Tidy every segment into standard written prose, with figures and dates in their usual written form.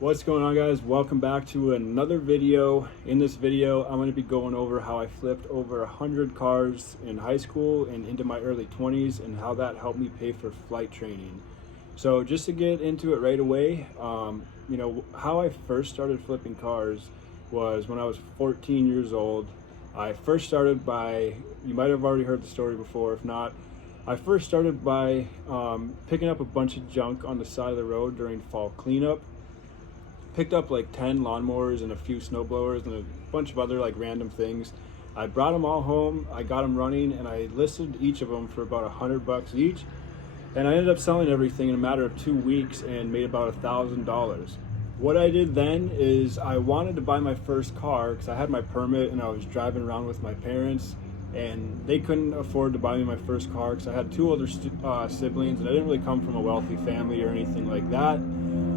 What's going on, guys? Welcome back to another video. In this video I'm going to be going over how I flipped over 100 cars in high school and into my early 20s and how that helped me pay for flight training. So just to get into it right away, how I first started flipping cars was when I was 14 years old. I first started by, you might have already heard the story before, if not, I first started by picking up a bunch of junk on the side of the road during fall cleanup. Picked up like 10 lawnmowers and a few snowblowers and a bunch of other like random things. I brought them all home, I got them running, and I listed each of them for about $100 each. And I ended up selling everything in a matter of 2 weeks and made about $1,000. What I did then is I wanted to buy my first car because I had my permit and I was driving around with my parents, and they couldn't afford to buy me my first car because I had two older siblings and I didn't really come from a wealthy family or anything like that.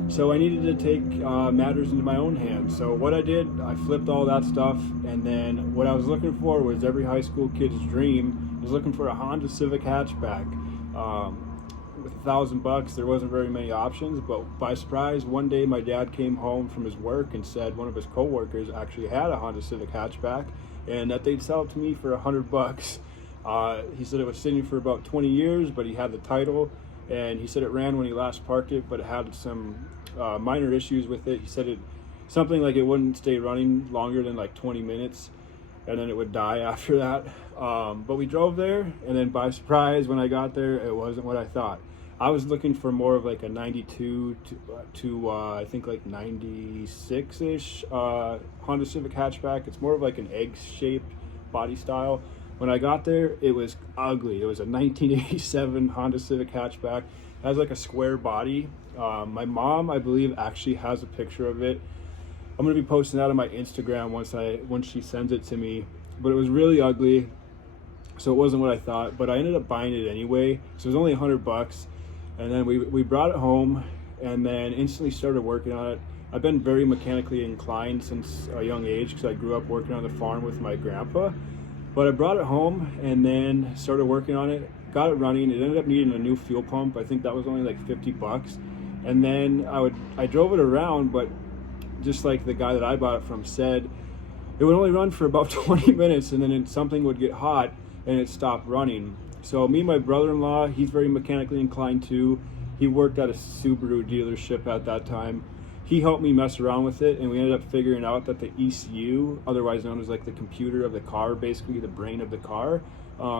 So I needed to take matters into my own hands. So what I did, I flipped all that stuff, and then what I was looking for was every high school kid's dream. I was looking for a Honda Civic hatchback. With $1,000, there wasn't very many options, but by surprise, one day my dad came home from his work and said one of his co-workers actually had a Honda Civic hatchback and that they'd sell it to me for $100. He said it was sitting for about 20 years, but he had the title, and he said it ran when he last parked it, but it had some minor issues with it. He said something like it wouldn't stay running longer than like 20 minutes and then it would die after that. But we drove there, and then by surprise when I got there, it wasn't what I thought. I was looking for more of like a 92 to I think like 96-ish Honda Civic hatchback. It's more of like an egg-shaped body style. When I got there, it was ugly. It was a 1987 Honda Civic hatchback. It has like a square body. My mom, I believe, actually has a picture of it. I'm gonna be posting that on my Instagram once she sends it to me. But it was really ugly, so it wasn't what I thought. But I ended up buying it anyway. So it was only $100, and then we brought it home, and then instantly started working on it. I've been very mechanically inclined since a young age because I grew up working on the farm with my grandpa. But I brought it home and then started working on it. Got it running. It ended up needing a new fuel pump. I think that was only like $50. And then I drove it around, but just like the guy that I bought it from said, it would only run for about 20 minutes and then something would get hot and it stopped running. So me and my brother-in-law, he's very mechanically inclined too. He worked at a Subaru dealership at that time. He helped me mess around with it, and we ended up figuring out that the ECU, otherwise known as like the computer of the car, basically the brain of the car,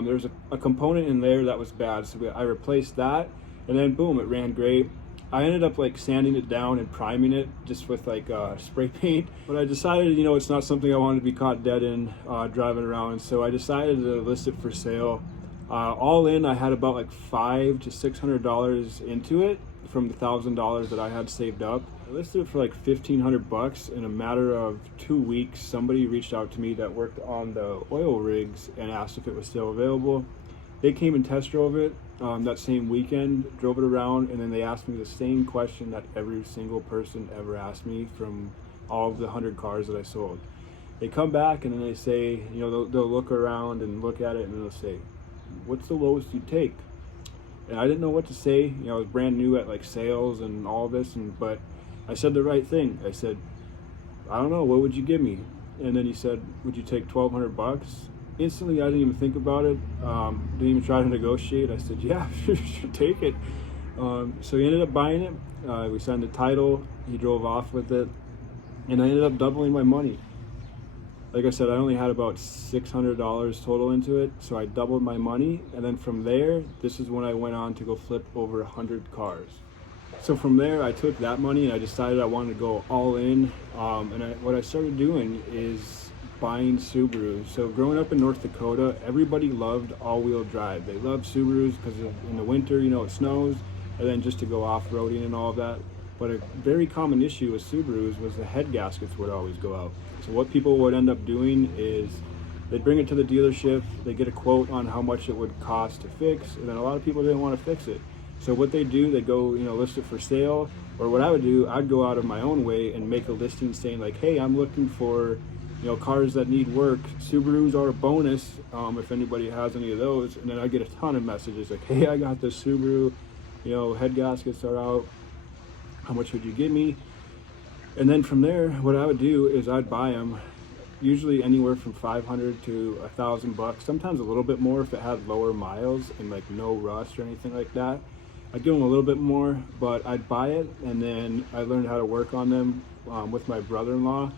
there's a component in there that was bad. So I replaced that, and then boom, it ran great. I ended up like sanding it down and priming it just with like spray paint. But I decided, it's not something I wanted to be caught dead in driving around. So I decided to list it for sale. All in, I had about like $500 to $600 into it from the $1,000 that I had saved up. I listed it for like $1,500. In a matter of 2 weeks, somebody reached out to me that worked on the oil rigs and asked if it was still available. They came and test drove it that same weekend, drove it around, and then they asked me the same question that every single person ever asked me from all of the 100 cars that I sold. They come back and then they say, they'll look around and look at it and they'll say, "What's the lowest you take?" And I didn't know what to say. I was brand new at like sales and all this, but I said the right thing. I said, "I don't know, what would you give me?" And then he said, "Would you take $1,200? Instantly, I didn't even think about it. Didn't even try to negotiate. I said, "Yeah, sure, take it." So he ended up buying it. We signed the title. He drove off with it, and I ended up doubling my money. Like I said, I only had about $600 total into it, so I doubled my money, and then from there, this is when I went on to go flip over 100 cars. So from there, I took that money and I decided I wanted to go all in, what I started doing is buying Subarus. So growing up in North Dakota, everybody loved all-wheel drive. They loved Subarus because in the winter, it snows, and then just to go off-roading and all of that. But a very common issue with Subarus was the head gaskets would always go out. So what people would end up doing is they'd bring it to the dealership, they get a quote on how much it would cost to fix, and then a lot of people didn't want to fix it. So what they do, they go, list it for sale, or what I would do, I'd go out of my own way and make a listing saying like, "Hey, I'm looking for, cars that need work. Subarus are a bonus if anybody has any of those." And then I get a ton of messages like, "Hey, I got this Subaru, head gaskets are out. How much would you give me?" And then from there, what I would do is I'd buy them usually anywhere from 500 to $1,000, sometimes a little bit more if it had lower miles and like no rust or anything like that. I'd give them a little bit more, but I'd buy it, and then I learned how to work on them with my brother-in-law,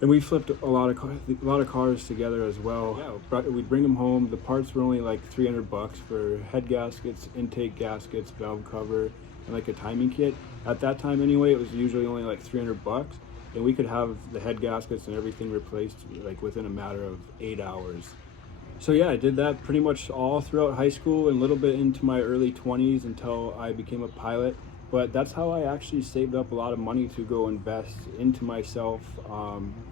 and we flipped a lot of cars together as well. Yeah, we'd bring them home. The parts were only like $300 for head gaskets, intake gaskets, valve cover, and like a timing kit. At that time anyway, it was usually only like $300, and we could have the head gaskets and everything replaced like within a matter of 8 hours. So yeah, I did that pretty much all throughout high school and a little bit into my early 20s until I became a pilot. But that's how I actually saved up a lot of money to go invest into myself,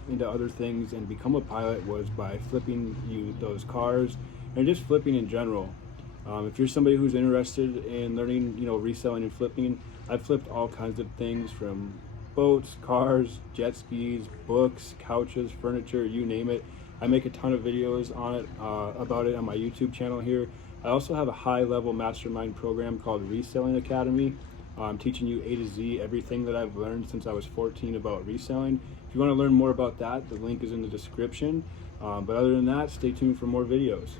into other things, and become a pilot, was by flipping those cars and just flipping in general. If you're somebody who's interested in learning, reselling and flipping, I've flipped all kinds of things from boats, cars, jet skis, books, couches, furniture, you name it. I make a ton of videos on it, about it on my YouTube channel here. I also have a high-level mastermind program called Reselling Academy. I'm teaching you A to Z, everything that I've learned since I was 14 about reselling. If you want to learn more about that, the link is in the description. But other than that, stay tuned for more videos.